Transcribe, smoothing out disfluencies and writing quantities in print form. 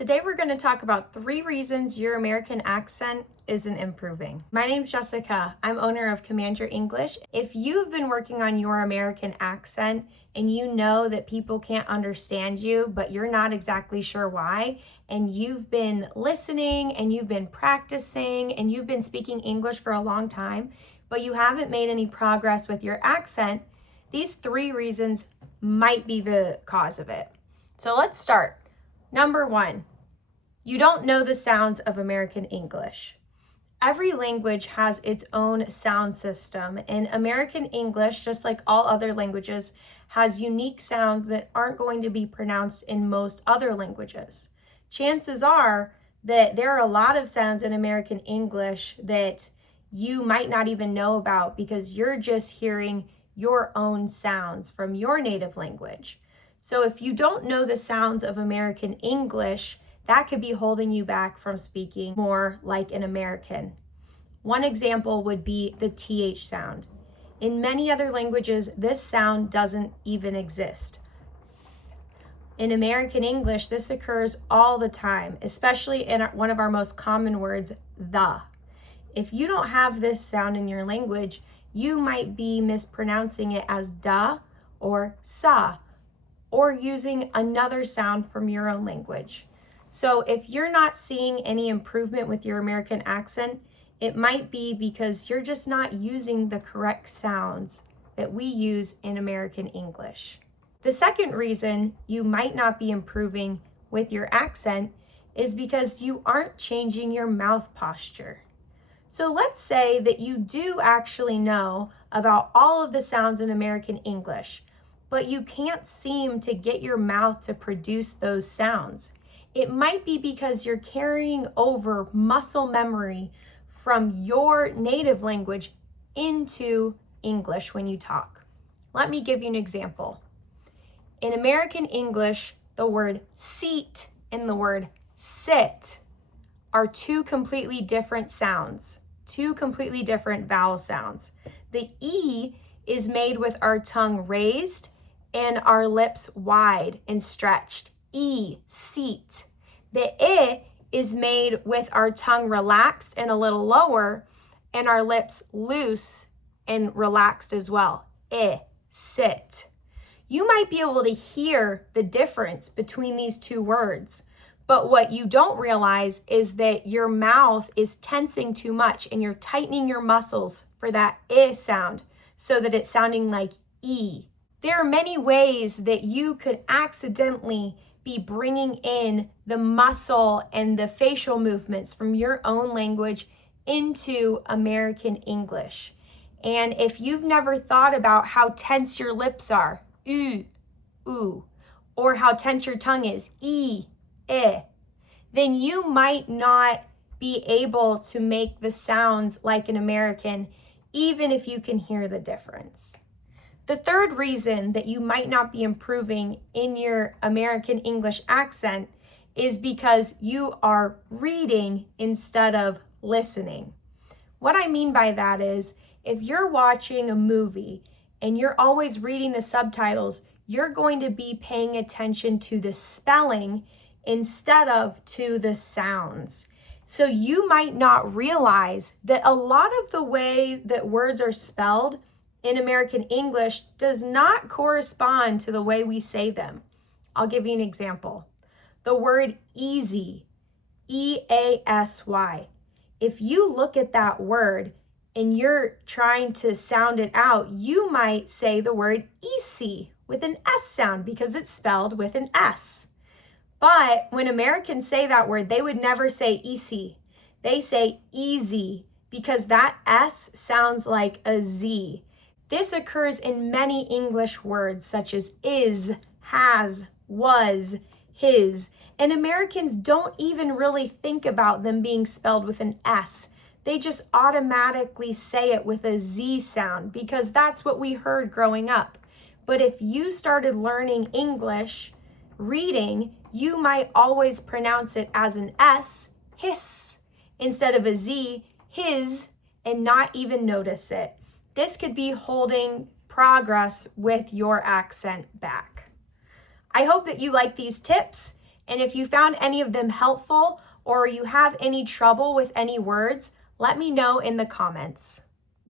Today we're going to talk about 3 reasons your American accent isn't improving. My name's Jessica. I'm owner of Command Your English. If you've been working on your American accent and you know that people can't understand you, but you're not exactly sure why, and you've been listening and you've been practicing and you've been speaking English for a long time, but you haven't made any progress with your accent, these 3 reasons might be the cause of it. So let's start. Number 1, you don't know the sounds of American English. Every language has its own sound system, and American English, just like all other languages, has unique sounds that aren't going to be pronounced in most other languages. Chances are that there are a lot of sounds in American English that you might not even know about because you're just hearing your own sounds from your native language. So if you don't know the sounds of American English, that could be holding you back from speaking more like an American. One example would be the TH sound. In many other languages, this sound doesn't even exist. In American English, this occurs all the time, especially in one of our most common words, the. If you don't have this sound in your language, you might be mispronouncing it as da or sa, or using another sound from your own language. So if you're not seeing any improvement with your American accent, it might be because you're just not using the correct sounds that we use in American English. The second reason you might not be improving with your accent is because you aren't changing your mouth posture. So let's say that you do actually know about all of the sounds in American English, but you can't seem to get your mouth to produce those sounds. It might be because you're carrying over muscle memory from your native language into English when you talk. Let me give you an example. In American English, the word seat and the word sit are 2 completely different sounds, 2 completely different vowel sounds. The E is made with our tongue raised and our lips wide and stretched. E, seat. The I is made with our tongue relaxed and a little lower and our lips loose and relaxed as well. I, sit. You might be able to hear the difference between these 2 words, but what you don't realize is that your mouth is tensing too much and you're tightening your muscles for that I sound so that it's sounding like E. There are many ways that you could accidentally be bringing in the muscle and the facial movements from your own language into American English. And if you've never thought about how tense your lips are, ooh, or how tense your tongue is, then you might not be able to make the sounds like an American, even if you can hear the difference. The third reason that you might not be improving in your American English accent is because you are reading instead of listening. What I mean by that is, if you're watching a movie and you're always reading the subtitles, you're going to be paying attention to the spelling instead of to the sounds. So you might not realize that a lot of the way that words are spelled in American English does not correspond to the way we say them. I'll give you an example. The word easy, E-A-S-Y. If you look at that word and you're trying to sound it out, you might say the word easy with an S sound because it's spelled with an S. But when Americans say that word, they would never say easy. They say easy because that S sounds like a Z. This occurs in many English words such as is, has, was, his, and Americans don't even really think about them being spelled with an S. They just automatically say it with a Z sound because that's what we heard growing up. But if you started learning English, reading, you might always pronounce it as an S, hiss, instead of a Z, his, and not even notice it. This could be holding progress with your accent back. I hope that you like these tips And if you found any of them helpful or you have any trouble with any words, let me know in the comments.